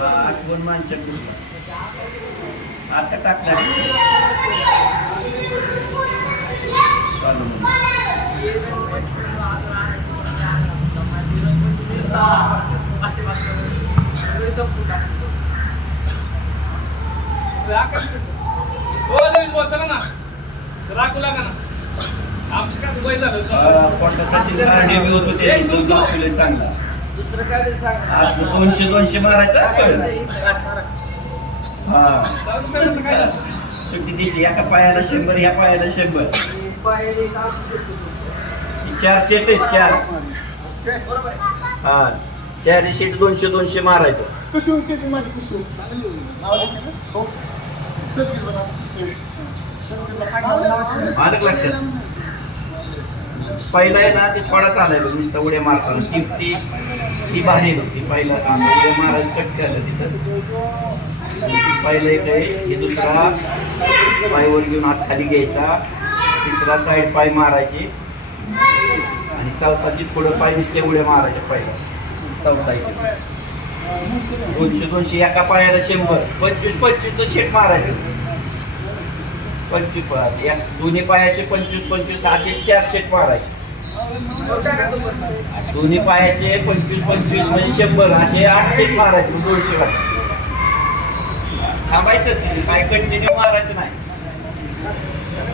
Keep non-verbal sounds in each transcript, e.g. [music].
आठवण माणच्या आता टाकला चालू म्हणून. ना पोटासाठी जरा heavy होतं ते चांगला दोनशे दोनशे मारायचा? हा. सुट्टी द्यायची एका पायाला शंभर ह्या पायाला शंभर. चार सेट आहेत चार. हा. चार सेट दोनशे दोनशे मारायचं. कशी होती ती माझी कुस्ती? नावाची ना? हो. आलं लक्षात? पहिला आहे ना ते थोडा चालायला नुसतं उड्या मारताना ती ती ती भारी होती बघ, पहिला असं उड्या मारायला कट केलं तिथं. पहिलं एक आहे हे दुसरा पायवर घेऊन हात खाली घ्यायचा. तिसरा साईड पाय मारायचे. आणि चौथा ती पुढं पाय दिसले उड्या मारायचे पहिला चौथा इथे दोनशे दोनशे एका पायाला शंभर. पंचवीस पंचवीसचं शेट मारायचं. पंचवीस या दोन्ही पायाचे पंचवीस पंचवीस असे चार शेट मारायचे. दोन्ही पायाचे पंचवीस पंचवीस म्हणजे शंभर. असे आठ सेट मारायचे दोनशे थांबायचं काय कंटिन्यू मारायचं नाही.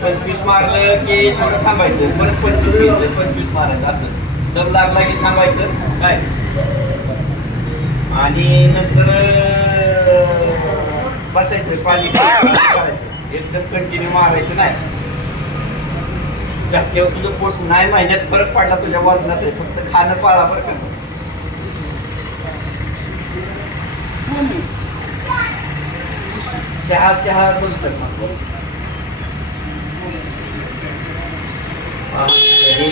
पंचवीस मारलं की थोडं थांबायचं. परत पंचवीस घ्यायचं पंचवीस मारायचं. असं. दम लागला की थांबायचं. काय? आणि नंतर बसायचं पाणी. [coughs] करायचं एकदम कंटिन्यू मारायचं नाही. जागेवर तुझं पोट नाही महिन्यात फरक पडला तुझ्या वजनात. फक्त खाणं पाळा बरं का. चहा चहा बोलतात मग हा, हे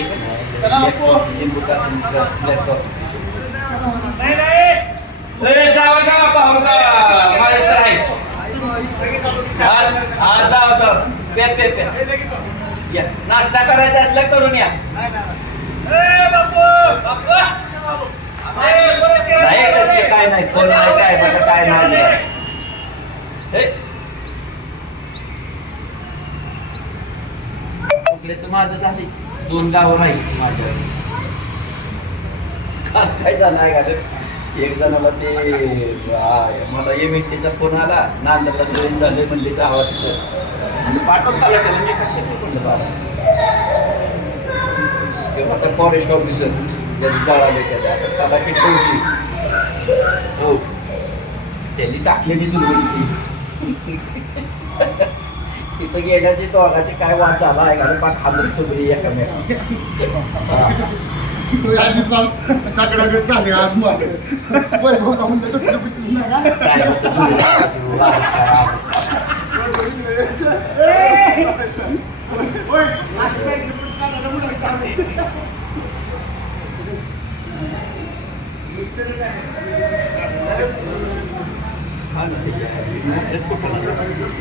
का नाही, लिंबू टाकून black coffee. ए, जावा जावा पाहुणा माणसं आहे आज आज जावा जावा. पे पे पे या. नाश्ता करायचा असला करून या. नाही काय नाही. नाही साहेबाचं काय नाही. हे. माझं झाले. दोन गावं राहील माझ्या. काय झालं? आहे का एक जणाला ते आ, मला एम चा फोन आला. नांदरला जॉईन झाले म्हणले आवाज आणि पाठवता आला त्याला. मी कसे ते आता फॉरेस्ट ऑफिसर त्याला पेटवली हो. त्यांनी टाकलेली [laughs] तिथं गेल्याचे दोघाचे काय वाद झाला आहे का? पाठ हालत तुम्ही एकामेका अजितराव तगडागत झाले आज माझं. वैभव का म्हणतो, तुटलं पिटलं नाही का? साहेबाचं दुर्बीण. वादच काय आजच. होय, असं काय चिपट काढायला म्हणून सांगितलं. हा ना, ते- कुठं